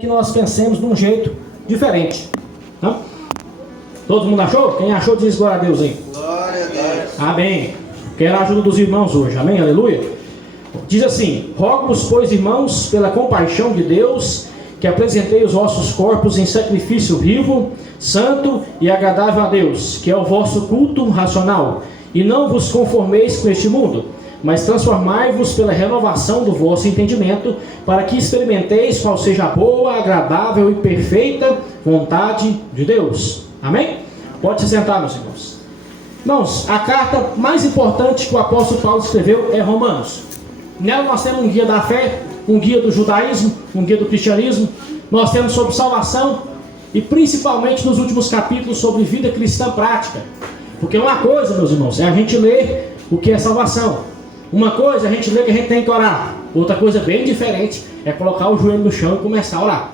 que nós pensemos de um jeito diferente. Tá? Todo mundo achou? Quem achou diz glória a Deus aí. Glória a Deus. Amém. Quero a ajuda dos irmãos hoje. Amém? Aleluia. Diz assim: rogo-vos, pois, irmãos, pela compaixão de Deus, que apresentei os vossos corpos em sacrifício vivo, santo e agradável a Deus, que é o vosso culto racional. E não vos conformeis com este mundo, mas transformai-vos pela renovação do vosso entendimento, para que experimenteis qual seja a boa, agradável e perfeita vontade de Deus. Amém? Pode se sentar, meus irmãos. Irmãos, a carta mais importante que o apóstolo Paulo escreveu é Romanos. Nela nós temos um guia da fé, um guia do judaísmo, um guia do cristianismo. Nós temos sobre salvação e principalmente nos últimos capítulos sobre vida cristã prática. Porque uma coisa, meus irmãos, é a gente ler o que é salvação. Uma coisa é a gente ler que a gente tem que orar. Outra coisa bem diferente é colocar o joelho no chão e começar a orar.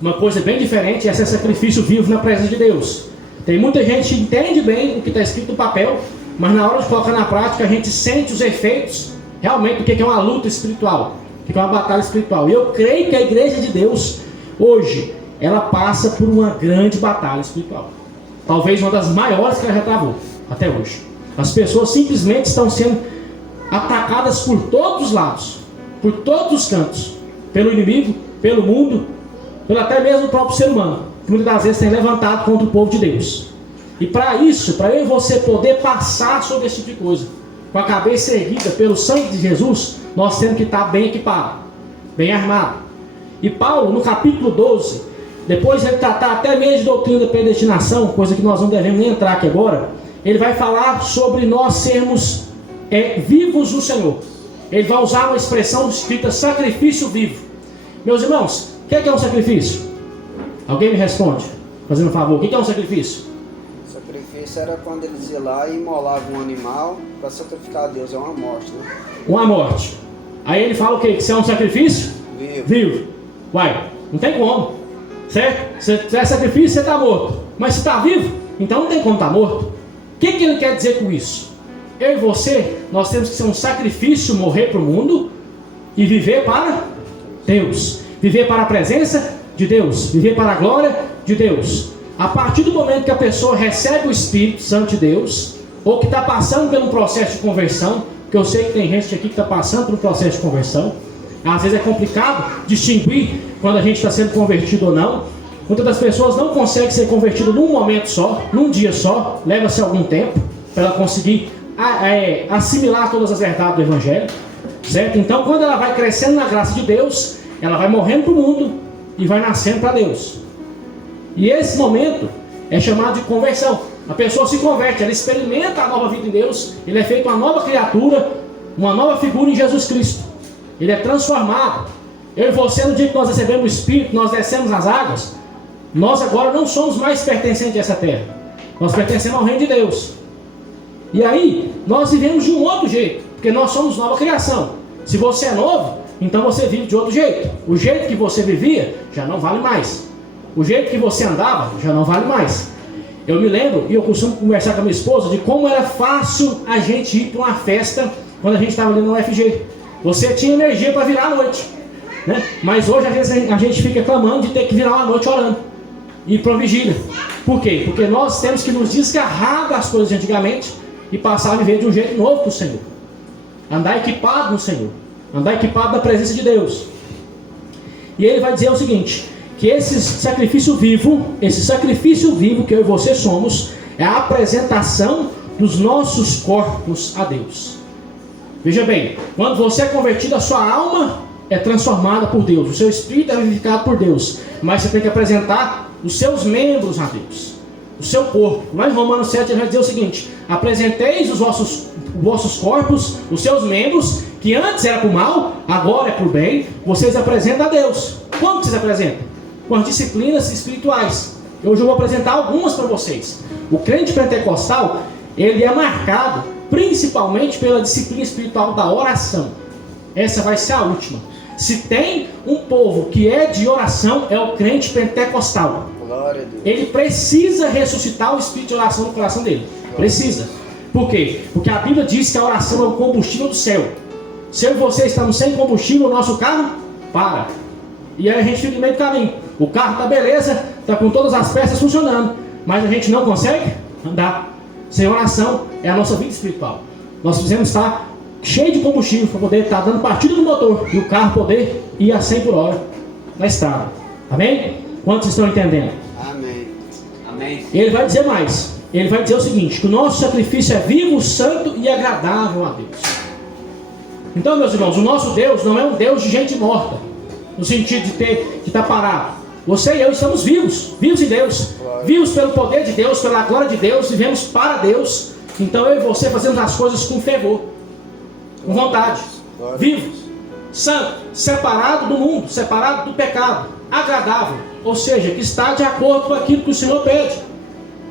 Uma coisa bem diferente é ser sacrifício vivo na presença de Deus. Tem muita gente que entende bem o que está escrito no papel, mas na hora de colocar na prática a gente sente os efeitos realmente do que é uma luta espiritual, do que é uma batalha espiritual. E eu creio que a igreja de Deus hoje, ela passa por uma grande batalha espiritual. Talvez uma das maiores que ela já travou até hoje. As pessoas simplesmente estão sendo atacadas por todos os lados, por todos os cantos, pelo inimigo, pelo mundo, pelo até mesmo o próprio ser humano, que muitas das vezes tem levantado contra o povo de Deus. E para isso, para eu e você poder passar sobre esse tipo de coisa, com a cabeça erguida pelo sangue de Jesus, nós temos que estar bem equipados, bem armados. E Paulo, no capítulo 12, depois de ele tratar até mesmo de doutrina da predestinação, coisa que nós não devemos nem entrar aqui agora, ele vai falar sobre nós sermos vivos no Senhor. Ele vai usar uma expressão escrita sacrifício vivo. Meus irmãos, o que é um sacrifício? Alguém me responde, fazendo um favor, o que é um sacrifício? O sacrifício era quando eles iam lá e imolavam um animal para sacrificar a Deus, é uma morte, né? Uma morte. Aí ele fala o quê? Que isso é um sacrifício? Vivo. Uai, não tem como. Certo? Se é sacrifício, você está morto. Mas se está vivo, então não tem como estar morto. O que ele quer dizer com isso? Eu e você, nós temos que ser um sacrifício, morrer para o mundo e viver para Deus. Viver para a presença de Deus. Viver para a glória de Deus. A partir do momento que a pessoa recebe o Espírito Santo de Deus, ou que está passando por um processo de conversão, porque eu sei que tem gente aqui que está passando por um processo de conversão, às vezes é complicado distinguir quando a gente está sendo convertido ou não. Muitas das pessoas não conseguem ser convertido num momento só, num dia só, leva-se algum tempo para ela conseguir assimilar todas as verdades do Evangelho, certo? Então, quando ela vai crescendo na graça de Deus, ela vai morrendo para o mundo e vai nascendo para Deus. E esse momento é chamado de conversão. A pessoa se converte, ela experimenta a nova vida em Deus, ele é feito uma nova criatura, uma nova figura em Jesus Cristo. Ele é transformado. Eu e você, no dia que nós recebemos o Espírito, nós descemos nas águas, nós agora não somos mais pertencentes a essa terra. Nós pertencemos ao reino de Deus. E aí, nós vivemos de um outro jeito, porque nós somos nova criação. Se você é novo, então você vive de outro jeito. O jeito que você vivia já não vale mais. O jeito que você andava já não vale mais. Eu me lembro, e eu costumo conversar com a minha esposa, de como era fácil a gente ir para uma festa quando a gente estava ali no UFG. Você tinha energia para virar a noite, né? Mas hoje às vezes a gente fica clamando de ter que virar uma noite orando e ir para uma vigília. Por quê? Porque nós temos que nos desgarrar das coisas de antigamente e passar a viver de um jeito novo para o Senhor. Andar equipado no Senhor, andar equipado da presença de Deus. E ele vai dizer o seguinte, que esse sacrifício vivo que eu e você somos, é a apresentação dos nossos corpos a Deus. Veja bem, quando você é convertido, a sua alma é transformada por Deus, o seu espírito é vivificado por Deus, mas você tem que apresentar os seus membros a Deus, o seu corpo. Lá em Romanos 7 ele vai dizer o seguinte: apresenteis os vossos corpos, os seus membros, que antes era para o mal, agora é para o bem, vocês apresentam a Deus. Como vocês apresentam? Com as disciplinas espirituais. Hoje eu vou apresentar algumas para vocês. O crente pentecostal, ele é marcado principalmente pela disciplina espiritual da oração. Essa vai ser a última. Se tem um povo que é de oração, é o crente pentecostal. Glória a Deus. Ele precisa ressuscitar o espírito de oração no coração dele. Precisa. Por quê? Porque a Bíblia diz que a oração é o combustível do céu. Se eu e você estamos sem combustível, o nosso carro para. E aí a gente fica no meio do caminho. O carro está beleza, está com todas as peças funcionando, mas a gente não consegue andar. Sem oração é a nossa vida espiritual. Nós precisamos estar cheio de combustível para poder estar dando partida no motor e o carro poder ir a 100 por hora na estrada. Amém? Quantos estão entendendo? Amém. Amém. Ele vai dizer mais. Ele vai dizer o seguinte: que o nosso sacrifício é vivo, santo e agradável a Deus. Então, meus irmãos, o nosso Deus não é um Deus de gente morta, no sentido de estar parado. Você e eu estamos vivos em Deus, vivos pelo poder de Deus, pela glória de Deus, vivemos para Deus. Então eu e você fazemos as coisas com fervor, com vontade, vivos, santo, separado do mundo, separado do pecado, agradável, ou seja, que está de acordo com aquilo que o Senhor pede.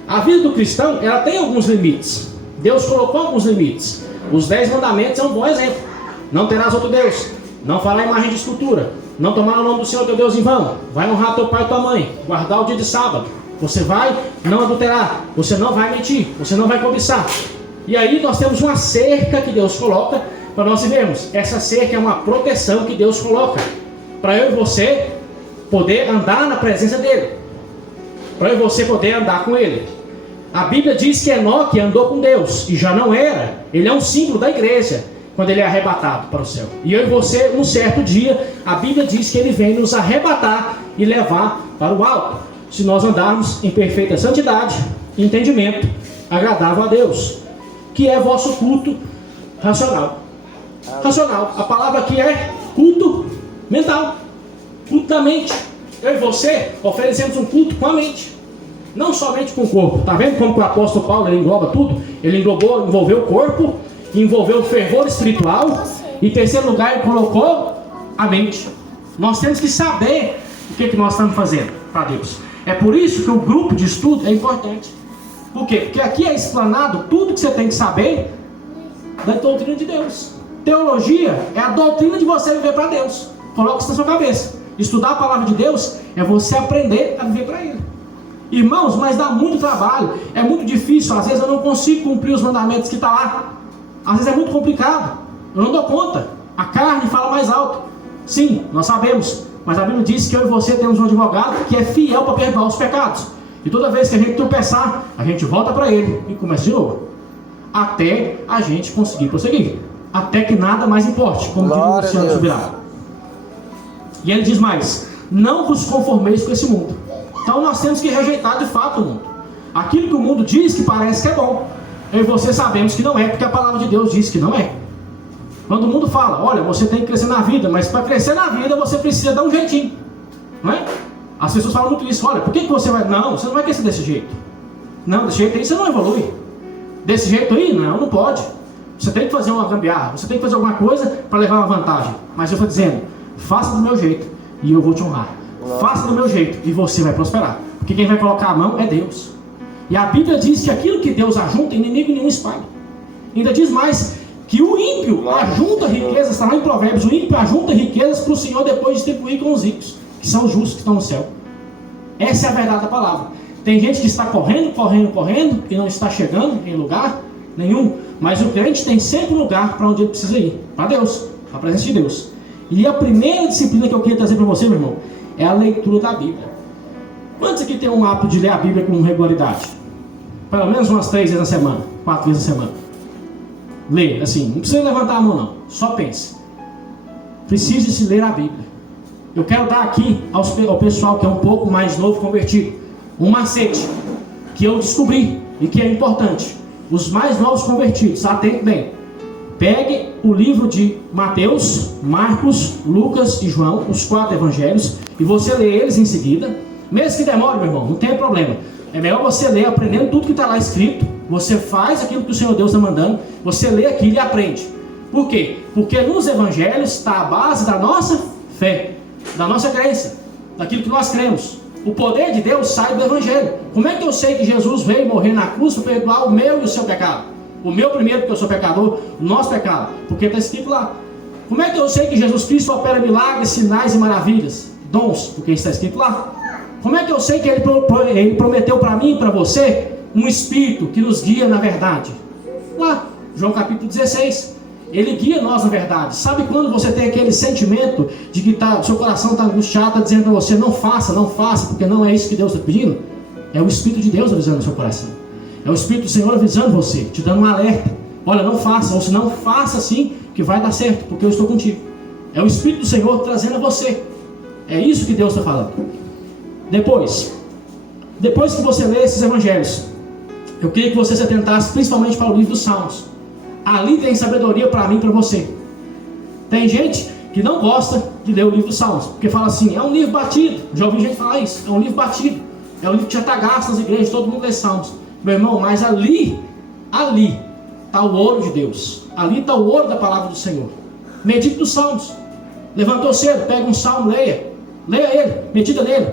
A vida do cristão, ela tem alguns limites. Deus colocou alguns limites. Os 10 mandamentos é um bom exemplo. Não terás outro Deus, não fará imagem de escultura, não tomar o nome do Senhor teu Deus em vão, vai honrar teu pai e tua mãe, guardar o dia de sábado, você vai não adulterar, você não vai mentir, você não vai cobiçar. E aí nós temos uma cerca que Deus coloca para nós vivermos. Essa cerca é uma proteção que Deus coloca para eu e você poder andar na presença dele, para eu e você poder andar com ele. A Bíblia diz que Enoque andou com Deus e já não era. Ele é um símbolo da igreja quando ele é arrebatado para o céu. E eu e você, um certo dia, a Bíblia diz que ele vem nos arrebatar e levar para o alto, se nós andarmos em perfeita santidade e entendimento agradável a Deus, que é vosso culto racional. Racional, a palavra aqui é culto mental, culto da mente. Eu e você oferecemos um culto com a mente, não somente com o corpo. Está vendo como que o apóstolo Paulo ele engloba tudo? Ele envolveu o corpo, envolveu o fervor espiritual, e em terceiro lugar ele colocou a mente. Nós temos que saber o que nós estamos fazendo para Deus. É por isso que o grupo de estudo é importante. Por quê? Porque aqui é explanado tudo que você tem que saber da doutrina de Deus. Teologia é a doutrina de você viver para Deus. Coloque isso na sua cabeça. Estudar a palavra de Deus é você aprender a viver para Ele. Irmãos, mas dá muito trabalho, é muito difícil. Às vezes eu não consigo cumprir os mandamentos que estão lá. Às vezes é muito complicado, eu não dou conta. A carne fala mais alto. Sim, nós sabemos, mas a Bíblia diz que eu e você temos um advogado que é fiel para perdoar os pecados. E toda vez que a gente tropeçar, a gente volta para ele e começa de novo, até a gente conseguir prosseguir, até que nada mais importe, como diz o Luciano Subirá. E ele diz mais: não vos conformeis com esse mundo. Então nós temos que rejeitar de fato o mundo. Aquilo que o mundo diz que parece que é bom, eu e você sabemos que não é, porque a palavra de Deus diz que não é. Quando o mundo fala: olha, você tem que crescer na vida, mas para crescer na vida você precisa dar um jeitinho, não é? As pessoas falam muito isso: olha, por que você vai... Não, você não vai crescer desse jeito. Não, desse jeito aí você não evolui. Desse jeito aí, não pode. Você tem que fazer uma gambiarra, você tem que fazer alguma coisa para levar uma vantagem. Mas eu estou dizendo: faça do meu jeito e eu vou te honrar. Faça do meu jeito e você vai prosperar. Porque quem vai colocar a mão é Deus. E a Bíblia diz que aquilo que Deus ajunta, inimigo nenhum espalha. Ainda diz mais que o ímpio ajunta riquezas, está lá em Provérbios: o ímpio ajunta riquezas para o Senhor depois de distribuir com os ricos, que são os justos que estão no céu. Essa é a verdade da palavra. Tem gente que está correndo e não está chegando em lugar nenhum. Mas o crente tem sempre um lugar para onde ele precisa ir, para Deus, para a presença de Deus. E a primeira disciplina que eu queria trazer para você, meu irmão, é a leitura da Bíblia. Quantos aqui tem um hábito de ler a Bíblia com regularidade? Pelo menos umas 3 vezes na semana, 4 vezes na semana. Lê, assim, não precisa levantar a mão não, só pense. Precisa se ler a Bíblia. Eu quero dar aqui ao pessoal que é um pouco mais novo convertido um macete que eu descobri e que é importante. Os mais novos convertidos, atentem bem. Pegue o livro de Mateus, Marcos, Lucas e João, os 4 evangelhos, e você lê eles em seguida. Mesmo que demore, meu irmão, não tem problema. É melhor você ler aprendendo tudo que está lá escrito. Você faz aquilo que o Senhor Deus está mandando, você lê aquilo e aprende. Por quê? Porque nos evangelhos está a base da nossa fé, da nossa crença, daquilo que nós cremos. O poder de Deus sai do evangelho. Como é que eu sei que Jesus veio morrer na cruz para perdoar o meu e o seu pecado? O meu primeiro, porque eu sou pecador, o nosso pecado, porque está escrito lá. Como é que eu sei que Jesus Cristo opera milagres, sinais e maravilhas? Dons, porque está escrito lá. Como é que eu sei que Ele prometeu para mim e para você um Espírito que nos guia na verdade? Lá, João capítulo 16. Ele guia nós na verdade. Sabe quando você tem aquele sentimento de que seu coração está angustiado, está dizendo para você, não faça, porque não é isso que Deus está pedindo? É o Espírito de Deus avisando o seu coração. É o Espírito do Senhor avisando você, te dando um alerta. Olha, não faça, ou se não, faça assim, que vai dar certo, porque eu estou contigo. É o Espírito do Senhor trazendo a você. É isso que Deus está falando. Depois que você lê esses evangelhos, eu queria que você se atentasse principalmente para o livro dos Salmos. Ali tem sabedoria para mim e para você. Tem gente que não gosta de ler o livro dos Salmos, porque fala assim, é um livro batido. Já ouvi gente falar isso, é um livro batido. É um livro que já está gasto nas igrejas, todo mundo lê Salmos. Meu irmão, mas ali está o ouro de Deus. Ali está o ouro da palavra do Senhor. Medite nos Salmos. Levantou cedo, pega um salmo, leia ele, medita nele.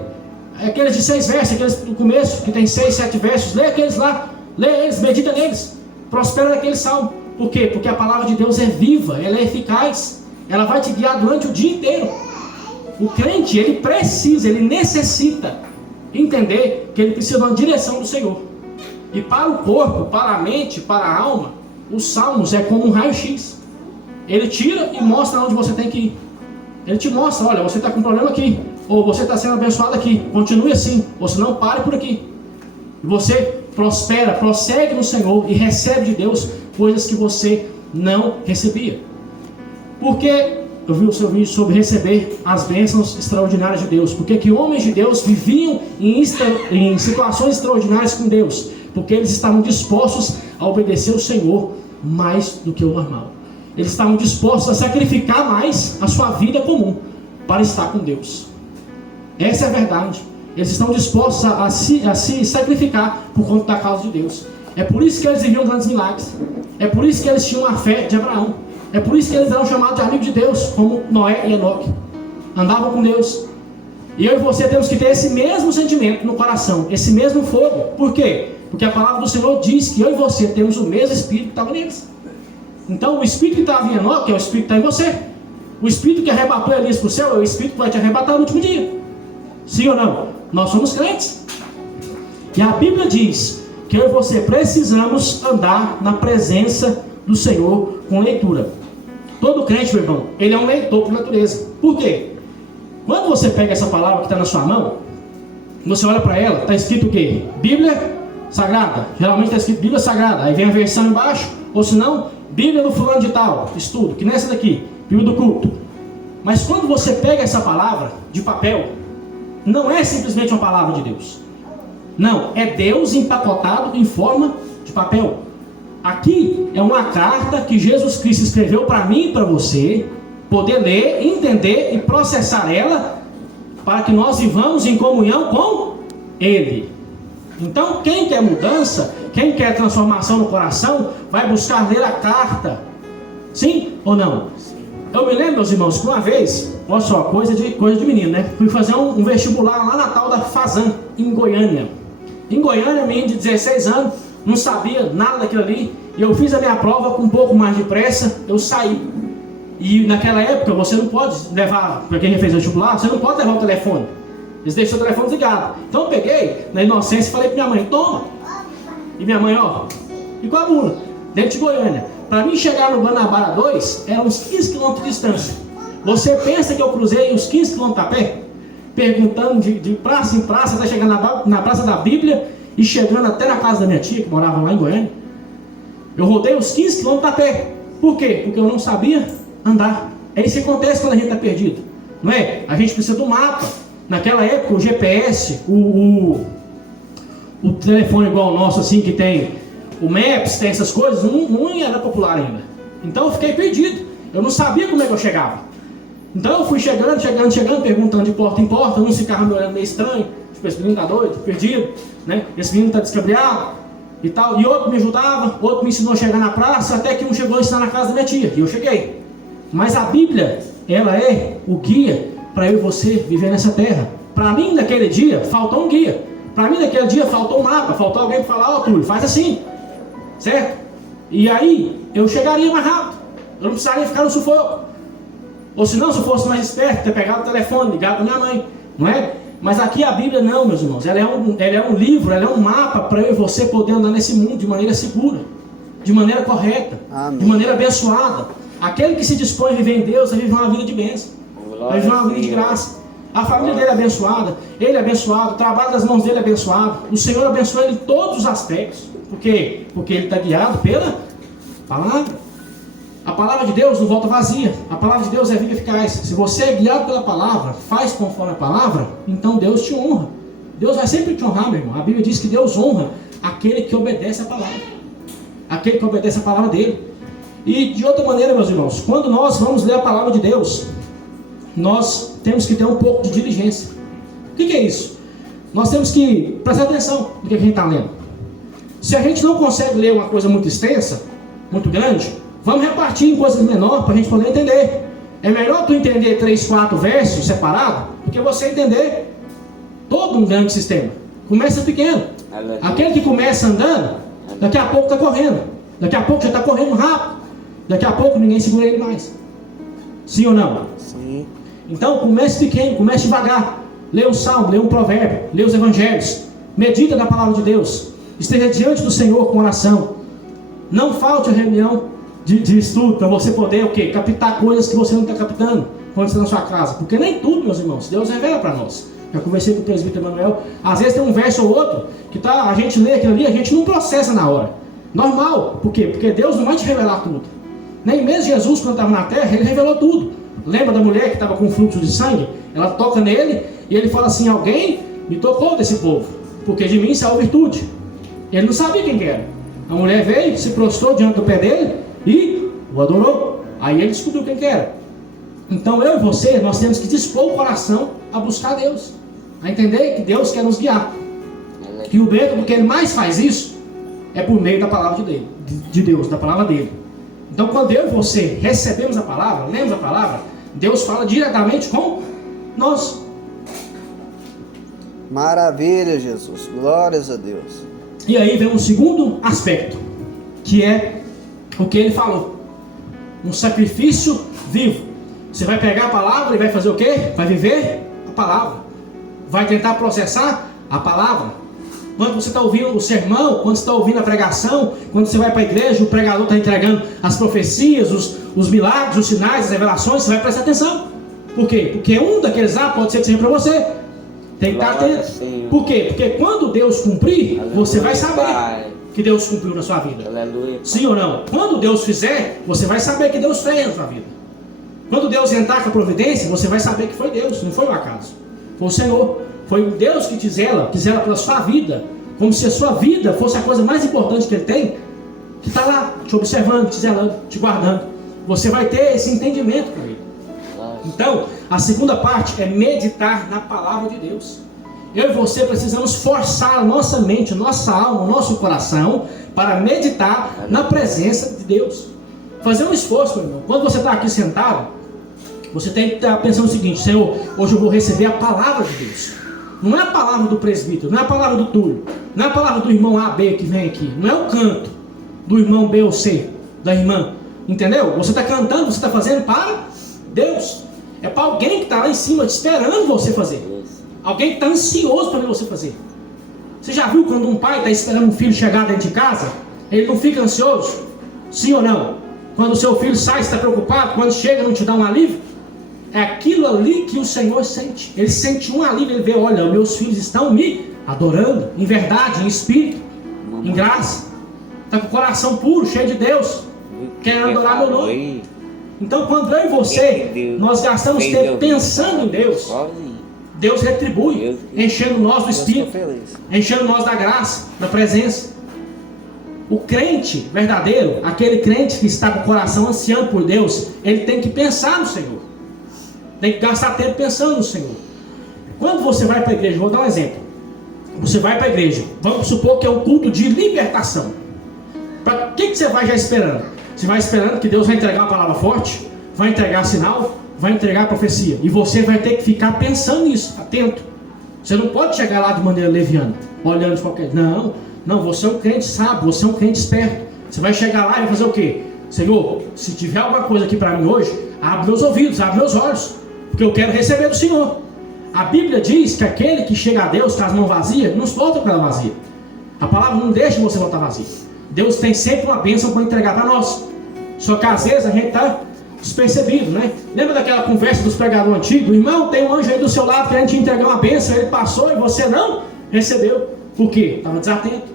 Aqueles de 6 versos, aqueles do começo, que tem 6, 7 versos, leia aqueles lá, leia eles, medita neles, prospera naquele salmo. Por quê? Porque a palavra de Deus é viva, ela é eficaz, ela vai te guiar durante o dia inteiro. O crente, ele precisa, ele necessita entender que ele precisa de uma direção do Senhor. E para o corpo, para a mente, para a alma, os salmos é como um raio-x. Ele tira e mostra onde você tem que ir. Ele te mostra, olha, você está com um problema aqui, ou você está sendo abençoado aqui, continue assim, ou se não, pare por aqui. E você prospera, prossegue no Senhor e recebe de Deus coisas que você não recebia. Porque eu vi o seu vídeo sobre receber as bênçãos extraordinárias de Deus. Porque que homens de Deus viviam em situações extraordinárias com Deus, porque eles estavam dispostos a obedecer o Senhor mais do que o normal. Eles estavam dispostos a sacrificar mais a sua vida comum para estar com Deus. Essa é a verdade. Eles estão dispostos a se sacrificar por conta da causa de Deus. É por isso que eles viviam grandes milagres. É por isso que eles tinham a fé de Abraão. É por isso que eles eram chamados de amigos de Deus, como Noé e Enoque. Andavam com Deus. E eu e você temos que ter esse mesmo sentimento no coração, esse mesmo fogo. Por quê? Porque a palavra do Senhor diz que eu e você temos o mesmo Espírito que estava neles. Então o Espírito que estava em Enoque é o Espírito que está em você. O Espírito que arrebatou Elias para o céu é o Espírito que vai te arrebatar no último dia. Sim ou não? Nós somos crentes. E a Bíblia diz que eu e você precisamos andar na presença do Senhor com leitura. Todo crente, meu irmão, ele é um leitor por natureza. Por quê? Quando você pega essa palavra que está na sua mão, você olha para ela, está escrito o quê? Bíblia Sagrada. Geralmente está escrito Bíblia Sagrada. Aí vem a versão embaixo, ou se não, Bíblia do fulano de tal, estudo, que nessa daqui, Bíblia do culto. Mas quando você pega essa palavra de papel, não é simplesmente uma palavra de Deus. Não, é Deus empacotado em forma de papel. Aqui é uma carta que Jesus Cristo escreveu para mim e para você, poder ler, entender e processar ela, para que nós vivamos em comunhão com Ele. Então quem quer mudança, quem quer transformação no coração, vai buscar ler a carta. Sim ou não? Eu me lembro, meus irmãos, que uma vez, olha só, coisa de menino, né? Fui fazer um vestibular lá na tal da Fazan, em Goiânia. Em Goiânia, menino de 16 anos, não sabia nada daquilo ali. E eu fiz a minha prova com um pouco mais de pressa, eu saí. E naquela época, você não pode levar, para quem já fez vestibular, você não pode levar o telefone. Eles deixam o telefone desligado. Então eu peguei, na inocência, e falei para minha mãe, toma. E minha mãe, ó, ficou a bula, dentro de Goiânia. Para mim chegar no Guanabara 2, era uns 15 km de distância. Você pensa que eu cruzei uns 15 km a pé? Perguntando de praça em praça, até chegar na Praça da Bíblia e chegando até na casa da minha tia, que morava lá em Goiânia. Eu rodei uns 15 km a pé. Por quê? Porque eu não sabia andar. É isso que acontece quando a gente está perdido. Não é? A gente precisa do mapa. Naquela época, o GPS, o telefone igual ao nosso, assim, que tem o Maps, tem essas coisas, não era popular ainda. Então eu fiquei perdido. Eu não sabia como é que eu chegava. Então eu fui chegando, perguntando de porta em porta. Uns ficavam me olhando meio estranho. Tipo, esse menino tá doido, perdido, né? Esse menino tá descabreado e tal. E outro me ajudava, outro me ensinou a chegar na praça, até que um chegou a ensinar na casa da minha tia. E eu cheguei. Mas a Bíblia, ela é o guia para eu e você viver nessa terra. Para mim, naquele dia, faltou um guia. Para mim, naquele dia, faltou um mapa. Faltou alguém para falar, ó, Túlio, faz assim. Certo? E aí, eu chegaria mais rápido. Eu não precisaria ficar no sufoco. Ou se não, se eu fosse mais esperto, ter pegado o telefone, ligado para minha mãe. Não é? Mas aqui a Bíblia não, meus irmãos. Ela é um livro, ela é um mapa para eu e você poder andar nesse mundo de maneira segura. De maneira correta. Amém. De maneira abençoada. Aquele que se dispõe a viver em Deus, vai viver uma vida de bênção, vai viver uma vida de graça. A família dele é abençoada, ele é abençoado, o trabalho das mãos dele é abençoado. O Senhor abençoa ele em todos os aspectos. Por quê? Porque ele está guiado pela palavra. A palavra de Deus não volta vazia. A palavra de Deus é viva e eficaz. Se você é guiado pela palavra, faz conforme a palavra, então Deus te honra. Deus vai sempre te honrar, meu irmão. A Bíblia diz que Deus honra aquele que obedece a palavra, aquele que obedece a palavra dele. E de outra maneira, meus irmãos, quando nós vamos ler a palavra de Deus, nós temos que ter um pouco de diligência. O que é isso? Nós temos que prestar atenção no que a gente está lendo. Se a gente não consegue ler uma coisa muito extensa, muito grande, vamos repartir em coisas menores para a gente poder entender. É melhor tu entender 3, 4 versos separados do que você entender todo um grande sistema. Começa pequeno. Aquele que começa andando, daqui a pouco está correndo. Daqui a pouco já está correndo rápido. Daqui a pouco ninguém segura ele mais. Sim ou não? Sim. Então comece pequeno, comece devagar. Lê um salmo, lê um provérbio, lê os evangelhos. Medita na palavra de Deus. Esteja diante do Senhor com oração. Não falte a reunião de estudo para você poder o quê? Captar coisas que você não está captando quando você está na sua casa. Porque nem tudo, meus irmãos, Deus revela para nós. Já conversei com o presbítero Emanuel. Às vezes tem um verso ou outro que a gente lê aquilo ali, a gente não processa na hora. Normal. Por quê? Porque Deus não vai te revelar tudo. Nem mesmo Jesus, quando estava na terra, ele revelou tudo. Lembra da mulher que estava com fluxo de sangue? Ela toca nele e ele fala assim: alguém me tocou desse povo, porque de mim saiu virtude. Ele não sabia quem que era. A mulher veio, se prostrou diante do pé dele e o adorou. Aí ele descobriu quem que era. Então eu e você, nós temos que dispor o coração a buscar Deus, a entender que Deus quer nos guiar. E o método que ele mais faz isso é por meio da palavra de Deus, da palavra dele. Então quando eu e você recebemos a palavra, lemos a palavra, Deus fala diretamente com nós. Maravilha, Jesus. Glórias a Deus. E aí vem um segundo aspecto, que é o que ele falou: um sacrifício vivo. Você vai pegar a palavra e vai fazer o quê? Vai viver a palavra. Vai tentar processar a palavra. Quando você está ouvindo o sermão, quando você está ouvindo a pregação, quando você vai para a igreja, o pregador está entregando as profecias, os milagres, os sinais, as revelações, você vai prestar atenção. Por quê? Porque um daqueles pode ser que seja para você. Tem que estar atento. Por quê? Porque quando Deus cumprir, você vai saber que Deus cumpriu na sua vida. Sim ou não? Quando Deus fizer, você vai saber que Deus fez na sua vida. Quando Deus entrar com a providência, você vai saber que foi Deus, não foi o acaso. Foi o Senhor. Foi o Deus que te zela pela sua vida, como se a sua vida fosse a coisa mais importante que Ele tem, que está lá, te observando, te zelando, te guardando. Você vai ter esse entendimento com Ele. Então, a segunda parte é meditar na palavra de Deus. Eu e você precisamos forçar a nossa mente, a nossa alma, o nosso coração para meditar na presença de Deus. Fazer um esforço, meu irmão. Quando você está aqui sentado, você tem que estar pensando o seguinte: Senhor, hoje eu vou receber a palavra de Deus. Não é a palavra do presbítero, não é a palavra do Túlio, não é a palavra do irmão A, B que vem aqui, não é o canto do irmão B ou C, da irmã, entendeu? Você está cantando, você está fazendo para Deus. É para alguém que está lá em cima te esperando você fazer. Alguém que está ansioso para ver você fazer. Você já viu quando um pai está esperando um filho chegar dentro de casa? Ele não fica ansioso? Sim ou não? Quando o seu filho sai, está preocupado, quando chega não te dá um alívio? É aquilo ali que o Senhor sente. Ele sente um alívio, ele vê: olha, meus filhos estão me adorando, em verdade, em espírito, em graça. Está com o coração puro, cheio de Deus, querendo adorar meu nome. Então quando eu e você, nós gastamos tempo pensando em Deus, Deus retribui, enchendo nós do Espírito, enchendo nós da graça, da presença. O crente verdadeiro, aquele crente que está com o coração ansiando por Deus, ele tem que pensar no Senhor. Tem que gastar tempo pensando no Senhor. Quando você vai para a igreja, vou dar um exemplo. Você vai para a igreja, vamos supor que é um culto de libertação. Para que você vai já esperando? Você vai esperando que Deus vai entregar uma palavra forte, vai entregar sinal, vai entregar profecia. E você vai ter que ficar pensando nisso, atento. Você não pode chegar lá de maneira leviana, olhando de qualquer... Não, você é um crente sábio, você é um crente esperto. Você vai chegar lá e vai fazer o quê? Senhor, se tiver alguma coisa aqui para mim hoje, abre meus ouvidos, abre meus olhos, porque eu quero receber do Senhor. A Bíblia diz que aquele que chega a Deus com as mãos vazias, não volta com ela vazia. A palavra não deixa você voltar vazio. Deus tem sempre uma bênção para entregar para nós. Só que às vezes a gente está despercebido, né? Lembra daquela conversa dos pregadores antigos? Irmão, tem um anjo aí do seu lado querendo te entregar uma bênção, ele passou e você não recebeu. Por quê? Estava desatento,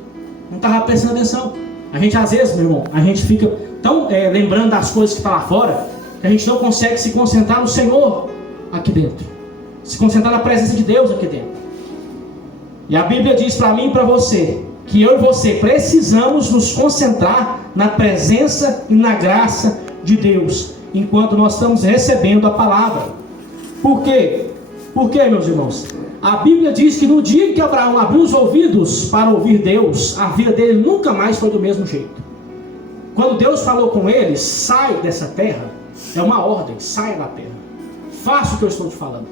não estava prestando atenção. A gente às vezes, meu irmão, a gente fica tão lembrando das coisas que estão lá fora, que a gente não consegue se concentrar no Senhor aqui dentro, se concentrar na presença de Deus aqui dentro. E a Bíblia diz para mim e para você, que eu e você precisamos nos concentrar na presença e na graça de Deus, enquanto nós estamos recebendo a palavra. Por quê? Por quê, meus irmãos? A Bíblia diz que no dia que Abraão abriu os ouvidos para ouvir Deus, a vida dele nunca mais foi do mesmo jeito. Quando Deus falou com ele, sai dessa terra, é uma ordem, saia da terra. Faça o que eu estou te falando.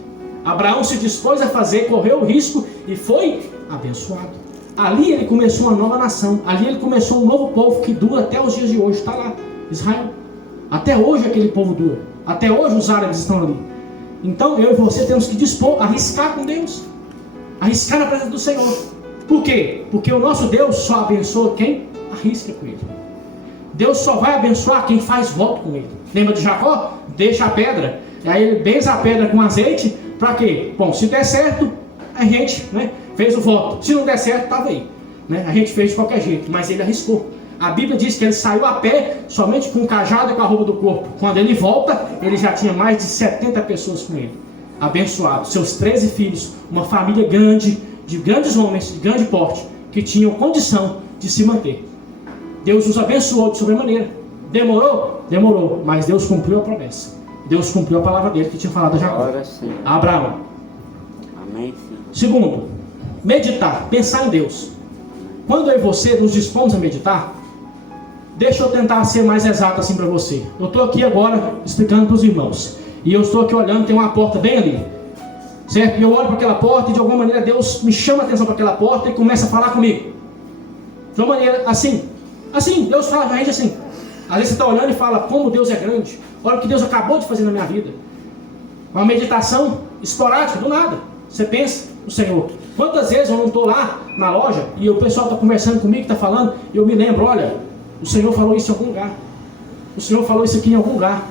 Abraão se dispôs a fazer, correu o risco e foi abençoado. Ali ele começou uma nova nação, ali ele começou um novo povo que dura até os dias de hoje, está lá, Israel. Até hoje aquele povo dura, até hoje os árabes estão ali. Então eu e você temos que dispor, arriscar com Deus, arriscar na presença do Senhor. Por quê? Porque o nosso Deus só abençoa quem arrisca com Ele. Deus só vai abençoar quem faz voto com Ele. Lembra de Jacó? Deixa a pedra, e aí ele benza a pedra com azeite, para quê? Bom, se der certo, a gente fez o voto. Se não der certo, estava aí. A gente fez de qualquer jeito, mas ele arriscou. A Bíblia diz que ele saiu a pé, somente com o cajado e com a roupa do corpo. Quando ele volta, ele já tinha mais de 70 pessoas com ele. Abençoado. Seus 13 filhos, uma família grande, de grandes homens, de grande porte, que tinham condição de se manter. Deus os abençoou de sobremaneira. Demorou? Demorou, mas Deus cumpriu a promessa. Deus cumpriu a palavra dele que tinha falado a Jacó, a Abraão. Amém. Segundo, meditar, pensar em Deus. Quando eu e você nos dispomos a meditar, deixa eu tentar ser mais exato assim para você. Eu estou aqui agora explicando para os irmãos. E eu estou aqui olhando, tem uma porta bem ali. Certo? E eu olho para aquela porta e de alguma maneira Deus me chama a atenção para aquela porta e começa a falar comigo. De uma maneira assim. Assim, Deus fala com a gente assim. Às vezes você está olhando e fala, como Deus é grande. Olha o que Deus acabou de fazer na minha vida. Uma meditação esporádica, do nada. Você pensa no Senhor. Quantas vezes eu não estou lá na loja e o pessoal está conversando comigo, está falando, e eu me lembro, olha, o Senhor falou isso em algum lugar. O Senhor falou isso aqui em algum lugar.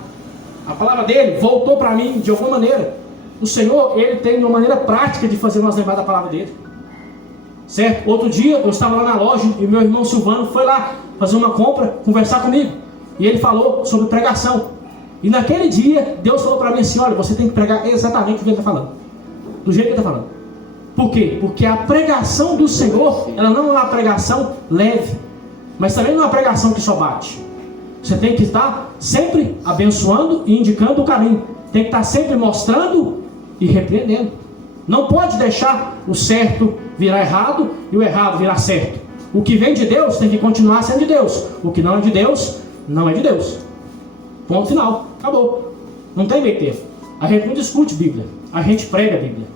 A palavra dele voltou para mim de alguma maneira. O Senhor, ele tem uma maneira prática de fazer nós lembrar da palavra dele. Certo? Outro dia eu estava lá na loja e meu irmão Silvano foi lá fazer uma compra, conversar comigo. E ele falou sobre pregação. E naquele dia, Deus falou para mim assim, olha, você tem que pregar exatamente o que ele está falando. Do jeito que ele está falando. Por quê? Porque a pregação do Senhor, ela não é uma pregação leve, mas também não é uma pregação que só bate. Você tem que estar sempre abençoando e indicando o caminho. Tem que estar sempre mostrando e repreendendo. Não pode deixar o certo virar errado e o errado virar certo. O que vem de Deus tem que continuar sendo de Deus. O que não é de Deus, não é de Deus. Ponto final. Acabou. Não tem meio termo. A gente não discute Bíblia. A gente prega a Bíblia.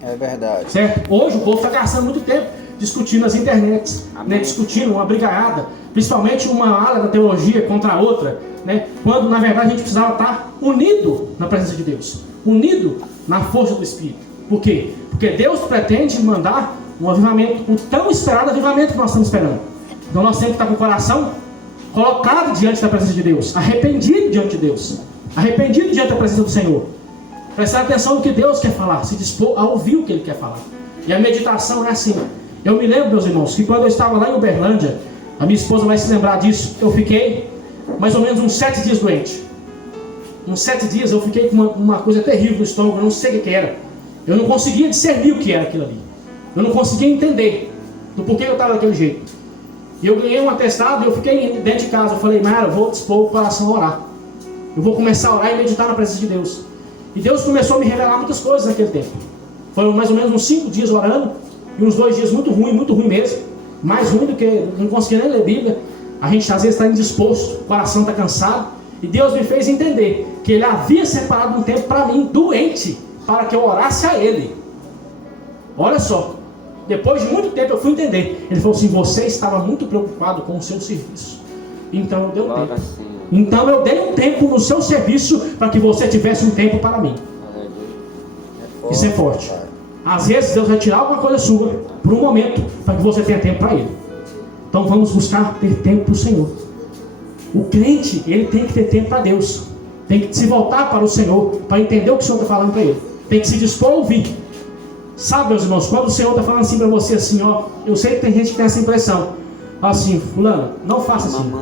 É verdade. Certo? Hoje o povo está gastando muito tempo discutindo nas internets, discutindo uma brigaiada, principalmente uma ala da teologia contra a outra, quando na verdade a gente precisava estar unido na presença de Deus, unido na força do Espírito. Por quê? Porque Deus pretende mandar um avivamento, um tão esperado avivamento que nós estamos esperando. Então nós temos que estar com o coração colocado diante da presença de Deus, arrependido diante de Deus, arrependido diante da presença do Senhor. Prestar atenção no que Deus quer falar, se dispor a ouvir o que Ele quer falar. E a meditação é assim. Eu me lembro, meus irmãos, que quando eu estava lá em Uberlândia, a minha esposa vai se lembrar disso, eu fiquei mais ou menos uns 7 dias doente. Uns 7 dias eu fiquei com uma coisa terrível no estômago, eu não sei o que era. Eu não conseguia discernir o que era aquilo ali. Eu não conseguia entender do porquê eu estava daquele jeito. E eu ganhei um atestado e eu fiquei dentro de casa. Eu falei, Mara, eu vou dispor o coração a orar. Eu vou começar a orar e meditar na presença de Deus. E Deus começou a me revelar muitas coisas naquele tempo. Foram mais ou menos uns 5 dias orando. E uns 2 dias muito ruim mesmo. Mais ruim do que não conseguia nem ler Bíblia. A gente às vezes está indisposto, o coração está cansado. E Deus me fez entender que Ele havia separado um tempo para mim, doente, para que eu orasse a Ele. Olha só. Depois de muito tempo eu fui entender. Ele falou assim, você estava muito preocupado com o seu serviço. Então eu dei um tempo. Então eu dei um tempo no seu serviço para que você tivesse um tempo para mim. Isso é forte. Às vezes Deus vai tirar alguma coisa sua por um momento para que você tenha tempo para Ele. Então vamos buscar ter tempo para o Senhor. O crente, ele tem que ter tempo para Deus. Tem que se voltar para o Senhor, para entender o que o Senhor está falando para ele. Tem que se dispor a ouvir. Sabe, meus irmãos, quando o Senhor está falando assim para você, assim, ó, eu sei que tem gente que tem essa impressão. Assim, fulano, não faça assim.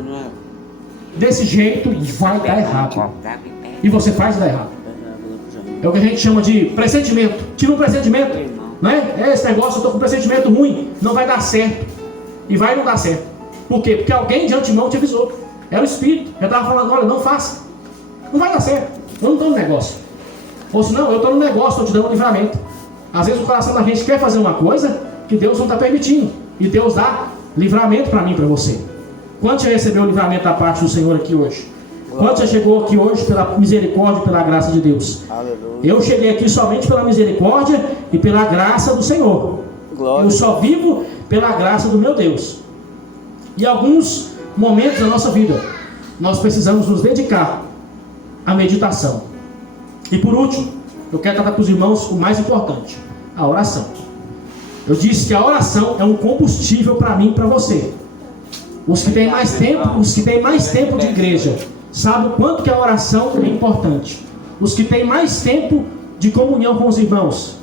Desse jeito vai dar errado. E você faz dar errado. É o que a gente chama de pressentimento. Tive um pressentimento, né? Esse negócio, eu estou com um pressentimento ruim, não vai dar certo. E vai não dar certo. Por quê? Porque alguém de antemão te avisou. Era o Espírito. Já estava falando, olha, não faça. Não vai dar certo. Eu não estou no negócio. Ou senão, eu estou no negócio, estou te dando um livramento. Às vezes o coração da gente quer fazer uma coisa que Deus não está permitindo. E Deus dá livramento para mim e para você. Quanto já recebeu o livramento da parte do Senhor aqui hoje? Quanto já chegou aqui hoje pela misericórdia e pela graça de Deus? Aleluia. Eu cheguei aqui somente pela misericórdia e pela graça do Senhor. Glória. Eu só vivo pela graça do meu Deus. E alguns momentos da nossa vida nós precisamos nos dedicar à meditação. E por último, eu quero tratar com os irmãos o mais importante, a oração. Eu disse que a oração é um combustível para mim e para você. Os que têm mais tempo de igreja sabem o quanto que a oração é importante. Os que têm mais tempo de comunhão com os irmãos,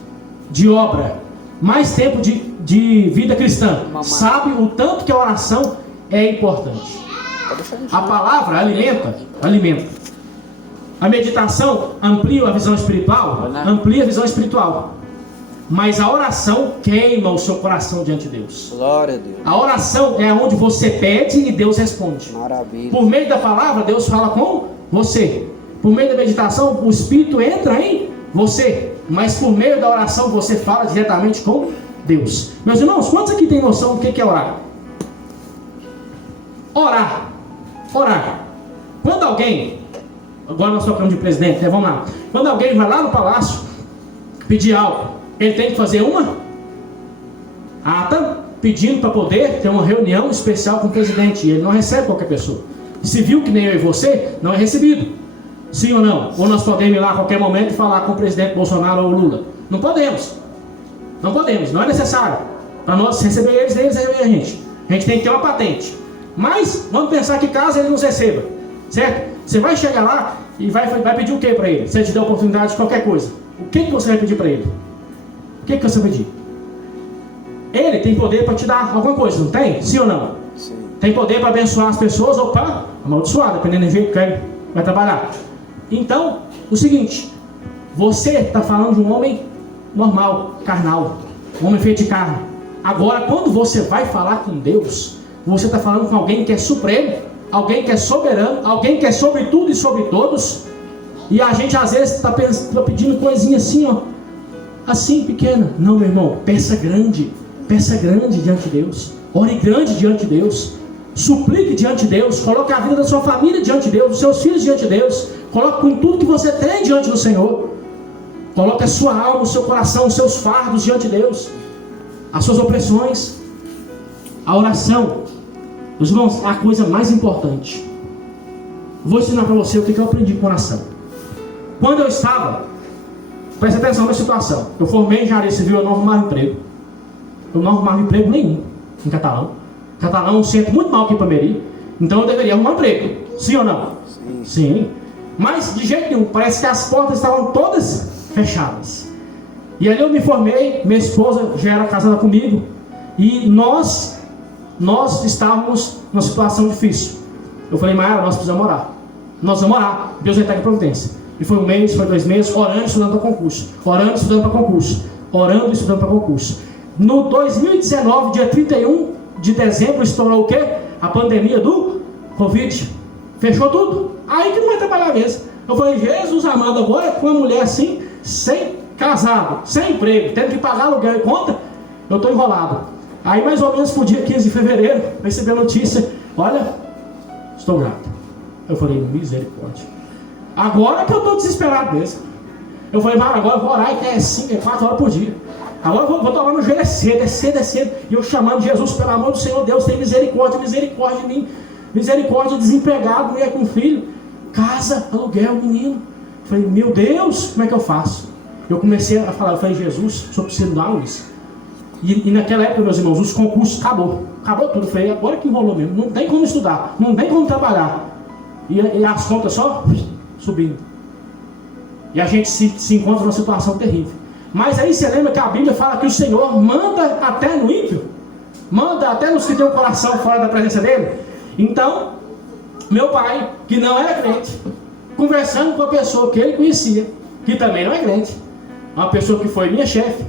de obra, mais tempo de vida cristã, sabem o tanto que a oração é importante. A palavra alimenta. A meditação amplia a visão espiritual, mas a oração queima o seu coração diante de Deus. Glória a Deus. A oração é onde você pede e Deus responde. Maravilha. Por meio da palavra, Deus fala com você. Por meio da meditação, o Espírito entra em você. Mas por meio da oração, você fala diretamente com Deus. Meus irmãos, quantos aqui têm noção do que é orar? Orar. Quando alguém, agora nós tocamos de presidente, né? Vamos lá. Quando alguém vai lá no palácio pedir algo, ele tem que fazer uma ata pedindo para poder ter uma reunião especial com o presidente. E ele não recebe qualquer pessoa. Se viu que nem eu e você, não é recebido. Sim ou não? Ou nós podemos ir lá a qualquer momento e falar com o presidente Bolsonaro ou Lula? Não podemos, não é necessário. Para nós receber eles receber a gente. A gente tem que ter uma patente. Mas vamos pensar que caso ele nos receba, certo? Você vai chegar lá e vai pedir o que para ele? Se ele te der a oportunidade de qualquer coisa, o que você vai pedir para ele? O que você vai pedir? Ele tem poder para te dar alguma coisa, não tem? Sim ou não? Sim. Tem poder para abençoar as pessoas ou para amaldiçoar, dependendo do jeito que ele vai trabalhar. Então, o seguinte, você está falando de um homem normal, carnal, um homem feito de carne. Agora, quando você vai falar com Deus, você está falando com alguém que é supremo, alguém que é soberano, alguém que é sobre tudo e sobre todos. E a gente às vezes está pedindo coisinha assim, ó, assim pequena. Não, meu irmão, peça grande diante de Deus. Ore grande diante de Deus. Suplique diante de Deus. Coloque a vida da sua família diante de Deus, dos seus filhos diante de Deus. Coloque com tudo que você tem diante do Senhor. Coloque a sua alma, o seu coração, os seus fardos diante de Deus, as suas opressões. A oração, os irmãos, é a coisa mais importante. Vou ensinar para você o que eu aprendi com oração. Quando eu estava, preste atenção na situação, eu formei em engenharia civil, eu não arrumava emprego. Eu não arrumava emprego nenhum em Catalão. Catalão é um centro muito mal aqui para Meri, então eu deveria arrumar emprego. Sim ou não? Sim. Mas de jeito nenhum, parece que as portas estavam todas fechadas. E ali eu me formei, minha esposa já era casada comigo, e nós estávamos numa situação difícil. Eu falei, Maiara, nós precisamos orar. Nós vamos orar, Deus vai estar em providência. E foi um mês, foi 2 meses, orando e estudando para concurso. Orando e estudando para concurso. Orando e estudando para concurso. No 2019, dia 31 de dezembro, estourou o quê? A pandemia do Covid. Fechou tudo. Aí que não vai trabalhar mesmo. Eu falei, Jesus amado, agora com uma mulher assim, sem casado, sem emprego, tendo que pagar aluguel e conta, eu estou enrolado. Aí mais ou menos pro dia 15 de fevereiro, recebi a notícia, olha, estou grávida. Eu falei, misericórdia. Agora que eu estou desesperado mesmo. Eu falei, mas agora eu vou orar e é 5, 4 horas por dia. Agora eu vou tomar no joelho, é cedo. E eu chamando Jesus, pelo amor do Senhor, Deus, tem misericórdia de mim. Misericórdia, desempregado, mulher com filho. Casa, aluguel, menino. Eu falei, meu Deus, como é que eu faço? Eu comecei a falar, eu falei, Jesus, só preciso dar isso. E naquela época, meus irmãos, os concursos acabou tudo. Eu falei, agora que enrolou mesmo, não tem como estudar, não tem como trabalhar. E as contas só subindo. E a gente se encontra numa situação terrível. Mas aí você lembra que a Bíblia fala que o Senhor manda até no ímpio, manda até nos que tem o coração fora da presença dele. Então, meu pai, que não era crente, conversando com a pessoa que ele conhecia, que também não é crente, uma pessoa que foi minha chefe,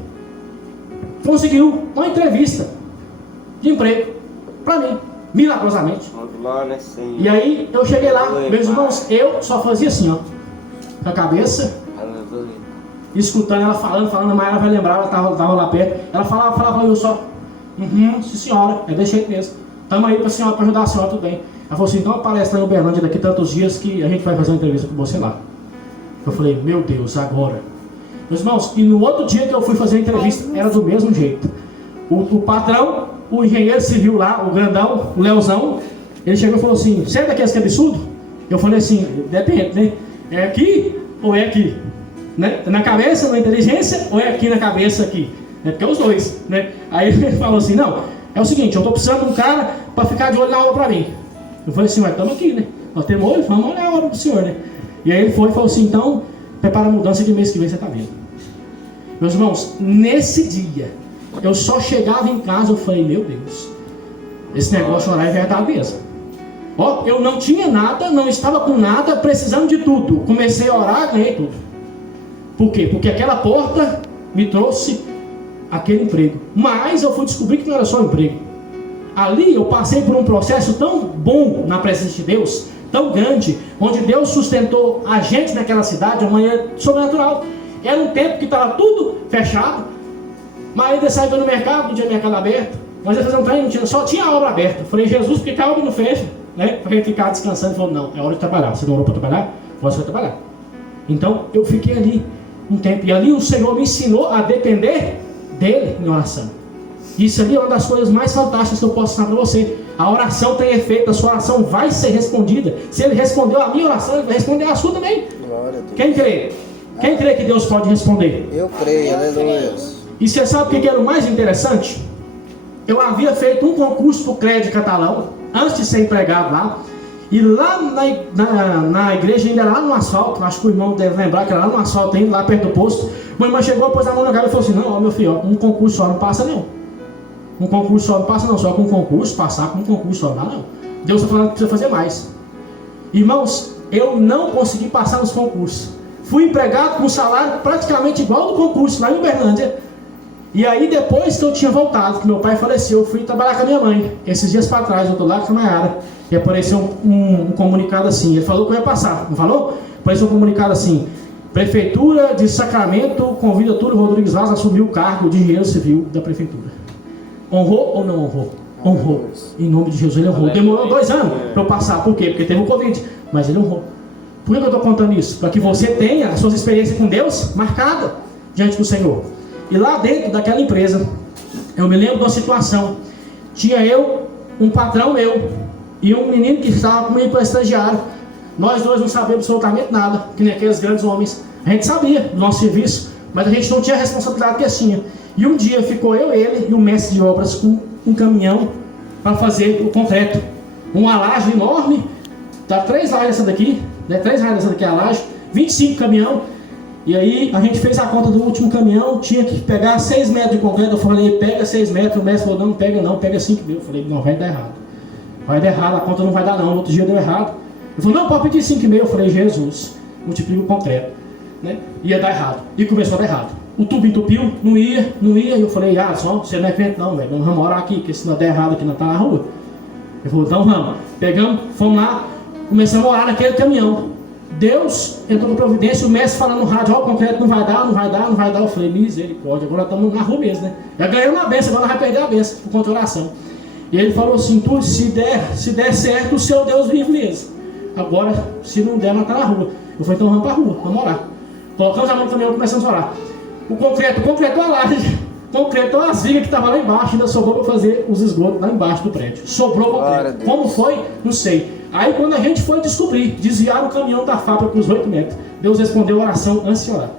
conseguiu uma entrevista de emprego para mim, milagrosamente. E aí eu cheguei lá, meus irmãos, eu só fazia assim, ó, com a cabeça, escutando ela falando, a Maíra vai lembrar, ela estava lá perto, ela falava, eu só, sim senhora, é desse jeito mesmo, estamos aí para a senhora, para ajudar a senhora, tudo bem. Ela falou assim, então aparece lá em Uberlândia daqui tantos dias que a gente vai fazer uma entrevista com você lá. Eu falei, meu Deus, agora. Meus irmãos, e no outro dia que eu fui fazer a entrevista, era do mesmo jeito. O patrão, o engenheiro civil lá, o grandão, o Leozão, ele chegou e falou assim, você é daqueles que é absurdo? Eu falei assim, depende, né? É aqui ou é aqui? Né? Na cabeça, na inteligência, ou é aqui na cabeça aqui? É porque é os dois, né? Aí ele falou assim, não, é o seguinte, eu estou precisando de um cara para ficar de olho na obra para mim. Eu falei assim, mas estamos aqui, né? Nós temos olho, vamos olhar a obra para o senhor, né? E aí ele foi e falou assim, então, prepara a mudança que mês que vem você está vendo. Meus irmãos, nesse dia, eu só chegava em casa, eu falei, meu Deus, esse negócio orar é verdade mesmo. Ó, eu não tinha nada, não estava com nada, precisando de tudo. Comecei a orar, ganhei tudo. Por quê? Porque aquela porta me trouxe aquele emprego. Mas eu fui descobrir que não era só um emprego. Ali eu passei por um processo tão bom na presença de Deus, tão grande, onde Deus sustentou a gente naquela cidade de uma maneira sobrenatural. Era um tempo que estava tudo fechado, mas ainda saiu no mercado, não tinha mercado aberto. Nós ia fazer um treino, só tinha a obra aberta. Eu falei, Jesus, por que a obra não fecha? Né? Para a gente ficar descansando. Ele falou, não, é hora de trabalhar. Você não orou para trabalhar? Você vai trabalhar. Então eu fiquei ali um tempo, e ali o Senhor me ensinou a depender dele em oração. Isso ali é uma das coisas mais fantásticas que eu posso ensinar para você. A oração tem efeito, a sua oração vai ser respondida. Se ele respondeu a minha oração, ele vai responder a sua também. Quem crê? Quem crê que Deus pode responder? Eu creio, aleluia. E você sabe o que era o mais interessante? Eu havia feito um concurso para o crédito catalão, antes de ser empregado lá. E lá na igreja, ainda lá no asfalto, acho que o irmão deve lembrar que era lá no asfalto, ainda lá perto do posto. Uma irmã chegou, pôs a mão na cara e falou assim, não, ó, meu filho, ó, um concurso só não passa não. Um concurso só não passa não, só com um concurso, passar com um concurso só não. Deus está falando que precisa fazer mais. Irmãos, eu não consegui passar nos concursos. Fui empregado com um salário praticamente igual ao do concurso lá em Uberlândia. E aí depois que eu tinha voltado, que meu pai faleceu, eu fui trabalhar com a minha mãe. Esses dias para trás, eu estou lá com a Mayara. E apareceu um comunicado assim, ele falou que eu ia passar, não falou? Apareceu um comunicado assim, Prefeitura de Sacramento convida Túlio Rodrigues Vaz a assumir o cargo de engenheiro civil da prefeitura. Honrou ou não honrou? Honrou. Em nome de Jesus ele honrou. Demorou 2 anos para eu passar, por quê? Porque teve o Covid, mas ele honrou. Por que eu estou contando isso? Para que você tenha as suas experiências com Deus marcadas diante do Senhor. E lá dentro daquela empresa, eu me lembro de uma situação. Tinha eu, um patrão meu, e um menino que estava comigo para estagiário. Nós dois não sabíamos absolutamente nada, que nem aqueles grandes homens. A gente sabia do nosso serviço, mas a gente não tinha a responsabilidade que tinha. E um dia ficou eu, ele e o mestre de obras com um caminhão para fazer o concreto. Uma laje enorme, dá 3 lajes essa daqui, né? 3 lajes essa daqui a laje, 25 caminhão. E aí a gente fez a conta do último caminhão, tinha que pegar 6 metros de concreto. Eu falei, pega 6 metros, o mestre falou, não pega 5 mil. Eu falei, não, vai dar errado. Vai dar errado, a conta não vai dar não. No outro dia deu errado. Ele falou, não, pode pedir 5,5. Eu falei, Jesus, multiplica o concreto, né? Ia dar errado. E começou a dar errado. O tubo entupiu, não ia. E eu falei, só, você não é crente não, velho. Vamos morar aqui, porque se não der errado aqui, não tá na rua. Ele falou, então vamos. Pegamos, fomos lá, começamos a orar naquele caminhão. Deus entrou com providência, o mestre falando no rádio, o concreto não vai dar. Eu falei, misericórdia, agora estamos na rua mesmo, né? Já ganhamos uma benção, agora nós vamos perder a benção, por conta da oração. E ele falou assim, Túlio, se der certo, o seu Deus vive mesmo. Agora, se não der, nós tá na rua. Eu falei, então vamos pra rua, vamos orar. Colocamos a mão no caminhão e começamos a orar. O concretou a laje, concretou as vigas que estavam lá embaixo, ainda sobrou para fazer os esgotos lá embaixo do prédio. Sobrou concreto. Como foi? Não sei. Aí quando a gente foi descobrir, desviaram o caminhão da fábrica com os 8 metros. Deus respondeu a oração antes de orar.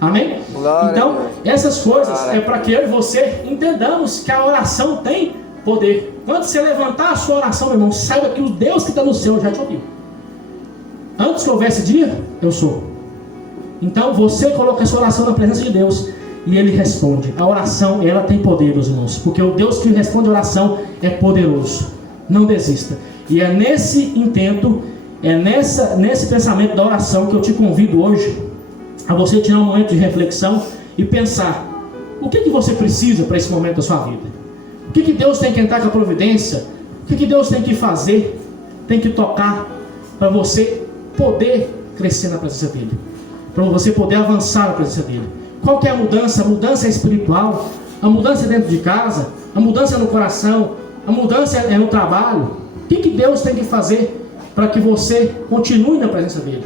Amém? Glória então, essas coisas é para que eu e você entendamos que a oração tem poder. Quando você levantar a sua oração, meu irmão, saiba que o Deus que está no céu já te ouviu. Antes que houvesse dia, Eu sou. Então você coloca a sua oração na presença de Deus e Ele responde. A oração, ela tem poder, meus irmãos, porque o Deus que responde a oração é poderoso. Não desista. E é nesse intento, nesse pensamento da oração que eu te convido hoje a você tirar um momento de reflexão e pensar: o que você precisa para esse momento da sua vida? O que Deus tem que entrar com a providência? O que Deus tem que fazer, tem que tocar para você poder crescer na presença dEle, para você poder avançar na presença dEle? Qual que é a mudança? A mudança é espiritual, a mudança é dentro de casa, a mudança é no coração, a mudança é no trabalho. O que Deus tem que fazer para que você continue na presença dEle?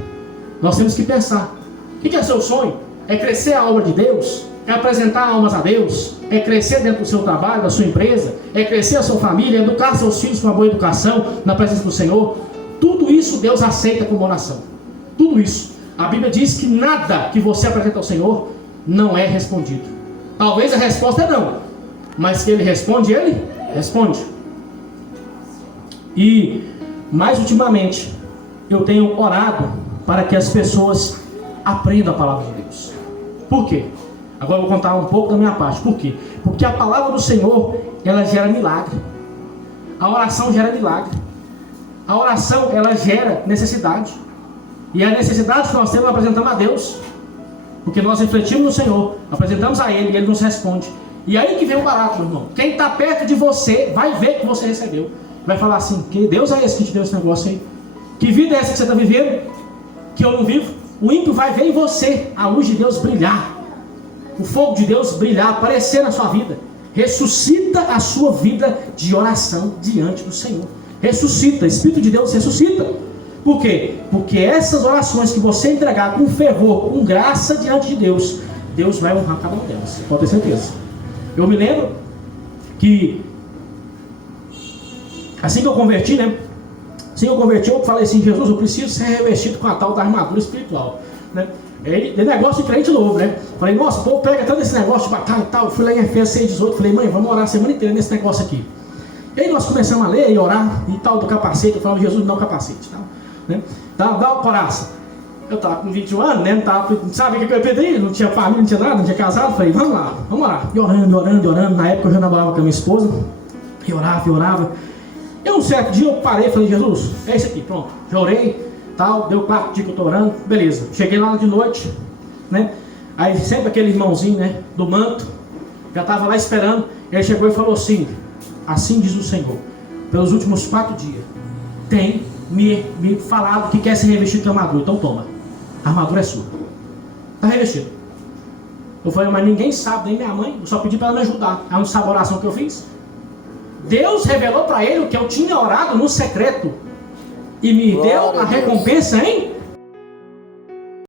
Nós temos que pensar. O que é seu sonho? É crescer a obra de Deus? É apresentar almas a Deus? É crescer dentro do seu trabalho, da sua empresa? É crescer a sua família? É educar seus filhos com uma boa educação na presença do Senhor? Tudo isso Deus aceita como oração. Tudo isso. A Bíblia diz que nada que você apresenta ao Senhor não é respondido. Talvez a resposta é não, mas que Ele responde, Ele responde. E mais ultimamente eu tenho orado para que as pessoas aprendam a palavra de Deus. Por quê? Agora eu vou contar um pouco da minha parte. Por quê? Porque a palavra do Senhor, ela gera milagre. A oração gera milagre. A oração, ela gera necessidade. E a necessidade que nós temos, apresentamos a Deus. Porque nós refletimos no Senhor, apresentamos a Ele e Ele nos responde. E aí que vem o barato, meu irmão. Quem está perto de você vai ver que você recebeu. Vai falar assim: que Deus é esse que te deu esse negócio aí? Que vida é essa que você está vivendo? Que eu não vivo? O ímpio vai ver em você a luz de Deus brilhar. O fogo de Deus brilhar, aparecer na sua vida. Ressuscita a sua vida de oração diante do Senhor. Ressuscita, Espírito de Deus ressuscita. Por quê? Porque essas orações que você entregar com fervor, com graça diante de Deus, Deus vai honrar cada uma delas, pode ter certeza. Eu me lembro que assim que eu converti, eu falei assim: Jesus, eu preciso ser revestido com a tal da armadura espiritual, né? É negócio de crente novo, né? Falei: nossa, o povo pega tanto esse negócio de batalha e tal. Eu fui lá em Efésios 6,18, falei: mãe, vamos orar a semana inteira nesse negócio aqui. E aí nós começamos a ler e orar e tal, do capacete. Eu falava: Jesus, me dá o capacete, tal, né? Dá uma coraça. Eu estava com 21 anos, né? Não sabe o que eu ia pedir? Não tinha família, não tinha nada, não tinha casado. Falei: vamos lá. E orando. Na época eu já namorava com a minha esposa. E orava. E um certo dia eu parei e falei: Jesus, é isso aqui, pronto. Já orei, tal, deu 4 dias que eu estou orando, beleza. Cheguei lá de noite, né? Aí sempre aquele irmãozinho, né, do manto, já estava lá esperando. Ele chegou e falou assim: assim diz o Senhor, pelos últimos 4 dias, tem me falado que quer ser revestido de armadura. Então toma, a armadura é sua, está revestido. Eu falei: mas ninguém sabe, nem minha mãe. Eu só pedi para ela me ajudar. Ela não sabe a oração que eu fiz. Deus revelou para ele o que eu tinha orado no secreto e me deu a recompensa em